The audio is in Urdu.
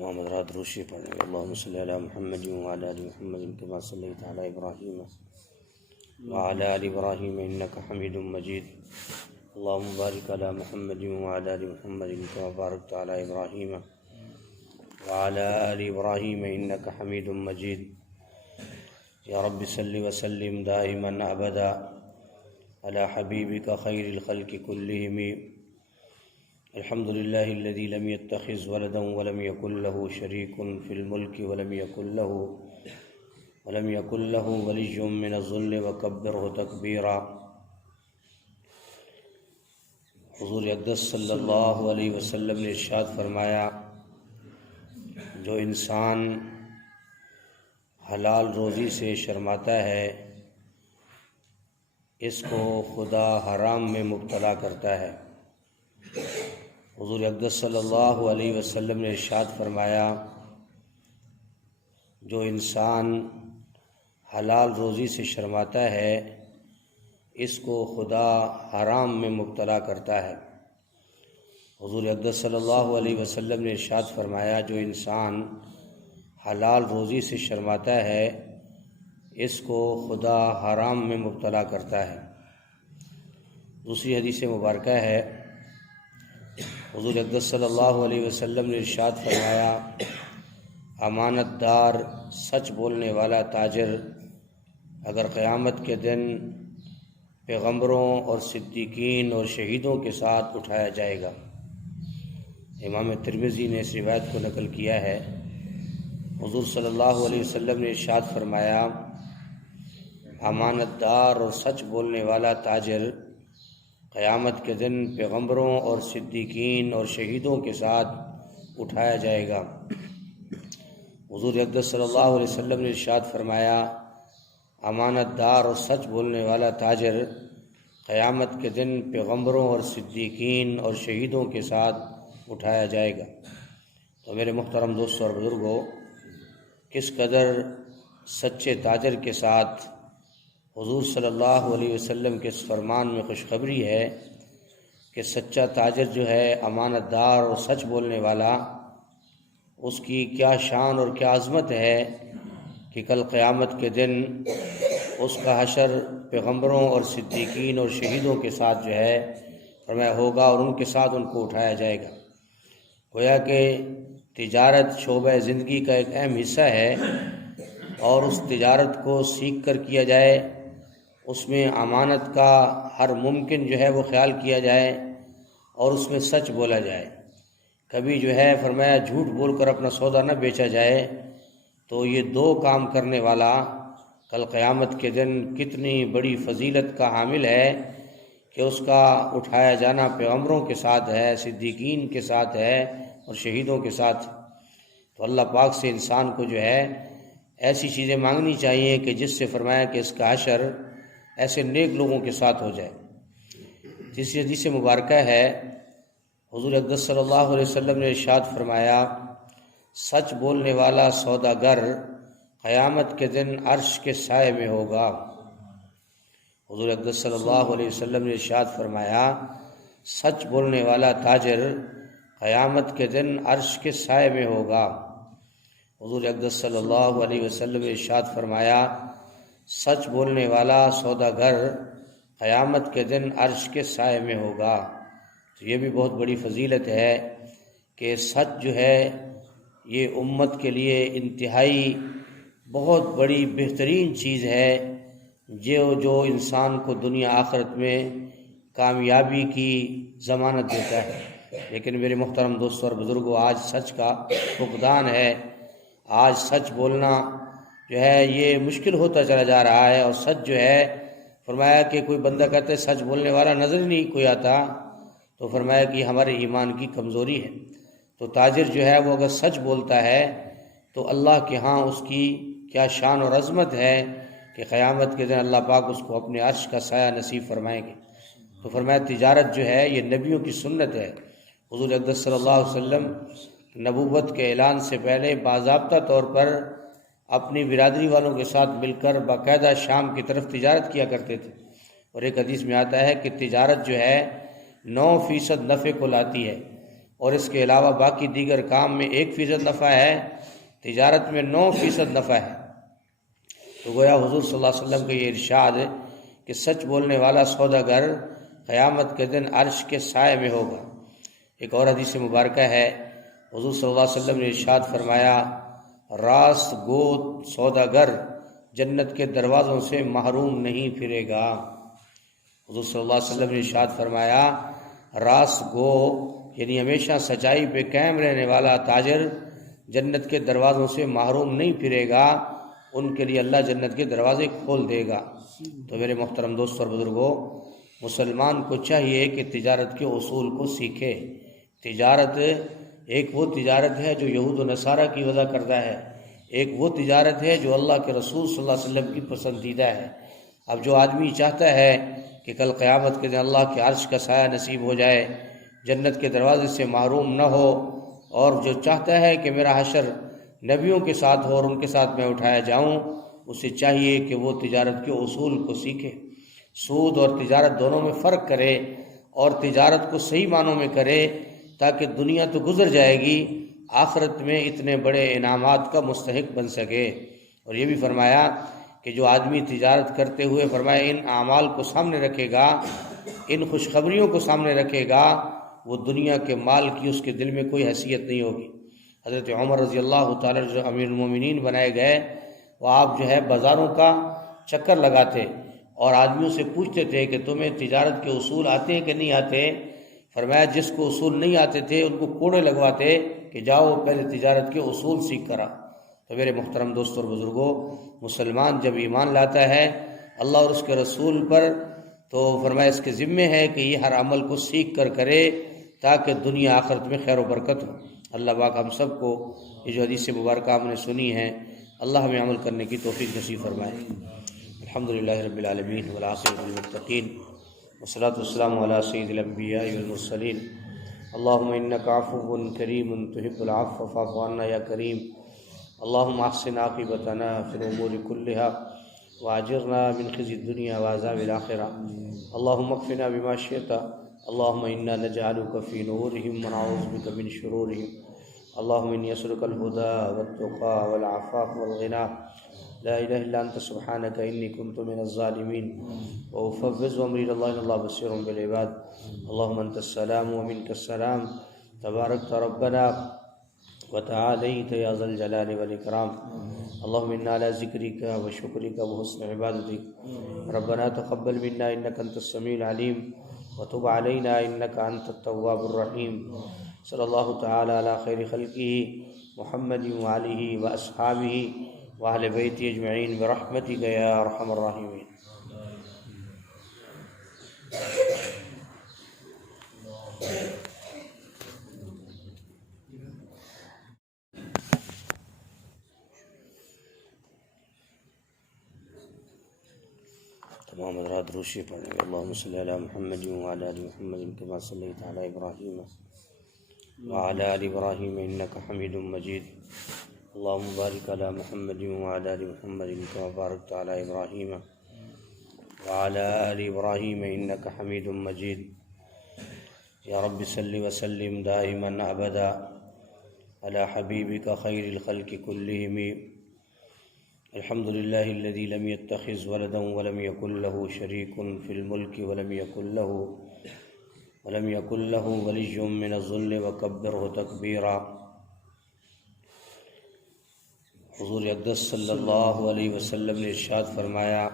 محمد رات روشی پڑھیں گے۔ اللہم صلی علی محمد وعلی آل محمد کما صلیت علی ابراہیم وعلی آل ابراہیم انک حمید مجید۔ اللہم بارک علی محمد وعلی آل محمد کما بارکت علی ابراہیم وعلی آل ابراہیم انک حمید مجید۔ یا رب صلی وسلم دائما ابدا علی حبیبک خیر الخلق کلہم۔ الحمد للہ الذی لم يتخذ ولدا ولم يكن له شریک فی الملک ولم يكن له ولی من الذل وکبرہ تکبیرا۔ حضور اقدس صلی اللہ علیہ وسلم نے ارشاد فرمایا، جو انسان حلال روزی سے شرماتا ہے اس کو خدا حرام میں مبتلا کرتا ہے۔ حضور اقدس صلی اللہ علیہ وسلم نے ارشاد فرمایا، جو انسان حلال روزی سے شرماتا ہے اس کو خدا حرام میں مبتلا کرتا ہے۔ حضور اقدس صلی اللہ علیہ وسلم نے ارشاد فرمایا، جو انسان حلال روزی سے شرماتا ہے اس کو خدا حرام میں مبتلا کرتا ہے۔ دوسری حدیث مبارکہ ہے، حضور اقدس صلی اللہ علیہ وسلم نے ارشاد فرمایا، امانت دار سچ بولنے والا تاجر اگر قیامت کے دن پیغمبروں اور صدیقین اور شہیدوں کے ساتھ اٹھایا جائے گا۔ امام ترمذی نے اس روایت کو نقل کیا ہے۔ حضور صلی اللہ علیہ وسلم نے ارشاد فرمایا، امانت دار اور سچ بولنے والا تاجر قیامت کے دن پیغمبروں اور صدیقین اور شہیدوں کے ساتھ اٹھایا جائے گا۔ حضور اقدس صلی اللہ علیہ وسلم نے ارشاد فرمایا، امانت دار اور سچ بولنے والا تاجر قیامت کے دن پیغمبروں اور صدیقین اور شہیدوں کے ساتھ اٹھایا جائے گا۔ تو میرے محترم دوستوں اور بزرگوں، کس قدر سچے تاجر کے ساتھ حضور صلی اللہ علیہ وسلم کے اس فرمان میں خوشخبری ہے کہ سچا تاجر جو ہے، امانت دار اور سچ بولنے والا، اس کی کیا شان اور کیا عظمت ہے کہ کل قیامت کے دن اس کا حشر پیغمبروں اور صدیقین اور شہیدوں کے ساتھ جو ہے فرمایا ہوگا، اور ان کے ساتھ ان کو اٹھایا جائے گا۔ گویا کہ تجارت شعبہ زندگی کا ایک اہم حصہ ہے، اور اس تجارت کو سیکھ کر کیا جائے، اس میں امانت کا ہر ممکن جو ہے وہ خیال کیا جائے، اور اس میں سچ بولا جائے۔ کبھی جو ہے فرمایا جھوٹ بول کر اپنا سودا نہ بیچا جائے۔ تو یہ دو کام کرنے والا کل قیامت کے دن کتنی بڑی فضیلت کا حامل ہے کہ اس کا اٹھایا جانا پیغمبروں کے ساتھ ہے، صدیقین کے ساتھ ہے اور شہیدوں کے ساتھ۔ تو اللہ پاک سے انسان کو جو ہے ایسی چیزیں مانگنی چاہیے کہ جس سے فرمایا کہ اس کا حشر ایسے نیک لوگوں کے ساتھ ہو جائے۔ تیسری حدیث مبارکہ ہے، حضور اقدس صلی اللہ علیہ وسلم نے ارشاد فرمایا، سچ بولنے والا سوداگر قیامت کے دن عرش کے سائے میں ہوگا۔ حضور اقدس صلی اللہ علیہ وسلم نے ارشاد فرمایا، سچ بولنے والا تاجر قیامت کے دن عرش کے سائے میں ہوگا۔ حضور اقدس صلی اللہ علیہ وسلم نے ارشاد فرمایا، سچ بولنے والا سوداگر قیامت کے دن عرش کے سائے میں ہوگا۔ تو یہ بھی بہت بڑی فضیلت ہے کہ سچ جو ہے یہ امت کے لیے انتہائی بہت بڑی بہترین چیز ہے، جو انسان کو دنیا آخرت میں کامیابی کی ضمانت دیتا ہے۔ لیکن میرے محترم دوستوں اور بزرگوں، آج سچ کا فقدان ہے۔ آج سچ بولنا جو ہے یہ مشکل ہوتا چلا جا رہا ہے، اور سچ جو ہے فرمایا کہ کوئی بندہ کہتا ہے سچ بولنے والا نظر ہی نہیں کوئی آتا، تو فرمایا کہ ہمارے ایمان کی کمزوری ہے۔ تو تاجر جو ہے وہ اگر سچ بولتا ہے تو اللہ کے ہاں اس کی کیا شان اور عظمت ہے کہ قیامت کے دن اللہ پاک اس کو اپنے عرش کا سایہ نصیب فرمائیں گے۔ تو فرمایا تجارت جو ہے یہ نبیوں کی سنت ہے۔ حضور اقدس صلی اللہ علیہ وسلم نبوت کے اعلان سے پہلے باضابطہ طور پر اپنی برادری والوں کے ساتھ مل کر باقاعدہ شام کی طرف تجارت کیا کرتے تھے، اور ایک حدیث میں آتا ہے کہ تجارت جو ہے 9% نفع کو لاتی ہے، اور اس کے علاوہ باقی دیگر کام میں 1% نفع ہے، تجارت میں 9% نفع ہے۔ تو گویا حضور صلی اللہ علیہ وسلم کا یہ ارشاد ہے کہ سچ بولنے والا سوداگر قیامت کے دن عرش کے سائے میں ہوگا۔ ایک اور حدیث مبارکہ ہے، حضور صلی اللہ علیہ وسلم نے ارشاد فرمایا، راست گو سوداگر جنت کے دروازوں سے محروم نہیں پھرے گا۔ حضور صلی اللہ علیہ وسلم نے ارشاد فرمایا، راست گو یعنی ہمیشہ سچائی پہ قائم رہنے والا تاجر جنت کے دروازوں سے محروم نہیں پھرے گا، ان کے لیے اللہ جنت کے دروازے کھول دے گا۔ تو میرے محترم دوستوں اور بزرگوں، مسلمان کو چاہیے کہ تجارت کے اصول کو سیکھے۔ تجارت ایک وہ تجارت ہے جو یہود و نصارہ کی وضع کرتا ہے، ایک وہ تجارت ہے جو اللہ کے رسول صلی اللہ علیہ وسلم کی پسندیدہ ہے۔ اب جو آدمی چاہتا ہے کہ کل قیامت کے دن اللہ کے عرش کا سایہ نصیب ہو جائے، جنت کے دروازے سے محروم نہ ہو، اور جو چاہتا ہے کہ میرا حشر نبیوں کے ساتھ ہو اور ان کے ساتھ میں اٹھایا جاؤں، اسے چاہیے کہ وہ تجارت کے اصول کو سیکھے، سود اور تجارت دونوں میں فرق کرے اور تجارت کو صحیح معنوں میں کرے، تاکہ دنیا تو گزر جائے گی، آخرت میں اتنے بڑے انعامات کا مستحق بن سکے۔ اور یہ بھی فرمایا کہ جو آدمی تجارت کرتے ہوئے فرمایا ان اعمال کو سامنے رکھے گا، ان خوشخبریوں کو سامنے رکھے گا، وہ دنیا کے مال کی اس کے دل میں کوئی حیثیت نہیں ہوگی۔ حضرت عمر رضی اللہ تعالیٰ جو امیر المومنین بنائے گئے، وہ آپ جو ہے بازاروں کا چکر لگاتے اور آدمیوں سے پوچھتے تھے کہ تمہیں تجارت کے اصول آتے ہیں کہ نہیں آتے؟ فرمایا جس کو اصول نہیں آتے تھے ان کو کوڑے لگواتے کہ جاؤ پہلے تجارت کے اصول سیکھ کر آ۔ تو میرے محترم دوستوں اور بزرگوں، مسلمان جب ایمان لاتا ہے اللہ اور اس کے رسول پر، تو فرمایا اس کے ذمے ہے کہ یہ ہر عمل کو سیکھ کر کرے تاکہ دنیا آخرت میں خیر و برکت ہو۔ اللہ پاک ہم سب کو یہ جو حدیث مبارکہ ہم نے سنی ہے، اللہ ہمیں عمل کرنے کی توفیق نصیب فرمائے۔ الحمدللہ رب العالمین والعاقبۃ للمتقین والصلاۃ والسلام علی سید الانبیاء والمرسلین۔ اللہم انک عفو کریم تحب العفو فاعف عنا یا کریم۔ اللہم احسن عاقبتنا فی الامور کلها واجرنا من خزي الدنيا وعذاب الآخرة۔ اللهم اكفنا بما شئت، اللهم إنا نجعلك في نورهم ونعوذ بك من شرورهم۔ اللهم إني أسألك الهدى والتقى والعفاف والغنى، لا إله إلا أنت سبحانك إني كنت من الظالمين، وأفوض أمري إلى الله إن الله بصير بالعباد۔ اللهم أنت السلام ومنك السلام، تباركت ربنا وتعاليت يا ذا الجلال والإكرام۔ اللهم إنا على ذكرك وشكرك وحسن عبادتك۔ ربنا تقبل منا إنك أنت السميع العليم وتب علينا إنك أنت التواب الرحيم۔ صلى الله تعالى على خير خلقه محمد وآله وأصحابه وأهل بيته أجمعين برحمتك يا أرحم الراحمين۔ تمام حضرات روشی پڑھیں گے۔ اللہم صلی علی محمد وعلی آل محمد کما صلیت علی ابراہیم وعلی آل ابراہیم انک حمید مجید۔ اللہم بارک علی محمد وعلی آل محمد کما بارکت علی ابراہیم وعلی آل ابراہیم انک حمید مجید۔ یا رب صلی وسلم دائما ابدا علی حبیبک خیر الخلق کلہم۔ الحمد لله الذي لم يتخذ ولدا ولم يكن له شريك في الملك ولم يكن له ولي من الذل وكبره تكبيرا۔ حضور اقدس صلی اللہ علیہ وسلم نے ارشاد فرمایا،